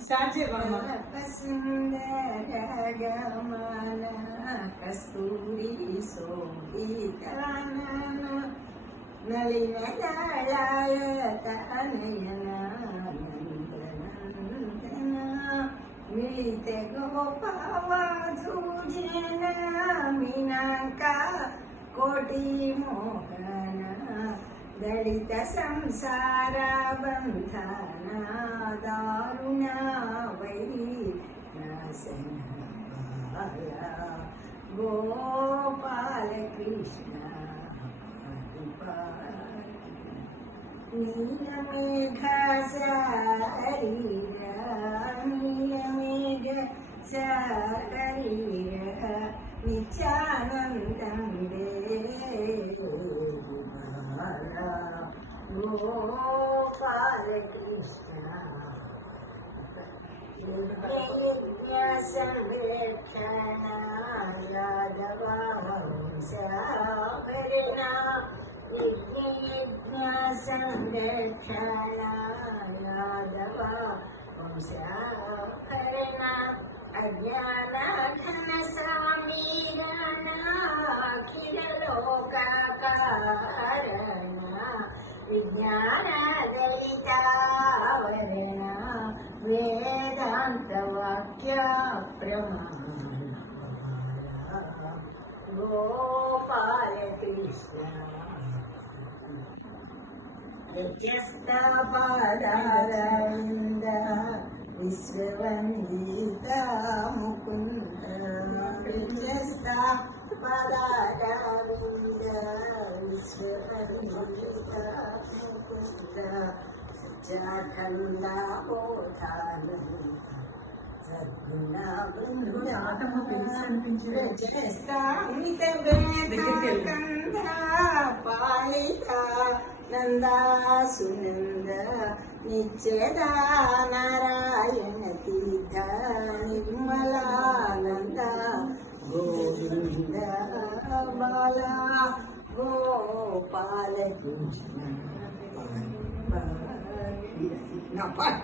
Start చేయబడమా. సుందరగమన కస్తూరి శోభితానన నలిన దళాయతనయన నందనందన మిళిత గోపవధూజన మీనాక కోటి మోహన దళిత సంసార బంధన దారుణ వైనాశన గోపాల కృష్ణ నీలమేఘ శరీర నీలమేఘ శరీర నిత్యానందం గోపాల కృష్ణ సంరక్షణ యాదవ వంశహరణ యజ్ఞ సంరక్షణ యాదవ వంశహరణ అజ్ఞాన ఘన సమీరణ అఖిల లోక కారణ విజ్ఞాన దళితావరణ వేదాంత వాక్య ప్రమాణ గోపాల కృష్ణ వ్యత్యస్త పాదారవింద విశ్వవందిత ముకుంద వ్యత్యస్త పాదారవింద విశ్వవందిత ముకుంద సత్యాఖండా బోధానంద సద్గుణ బృంద చేస్తామిత వేదాంత పాలిత నందా సునంద నిత్యద నారాయణ తీర్థ నిర్మలానంద గోవింద బాల గోపాల కృష్ణ నా పాట.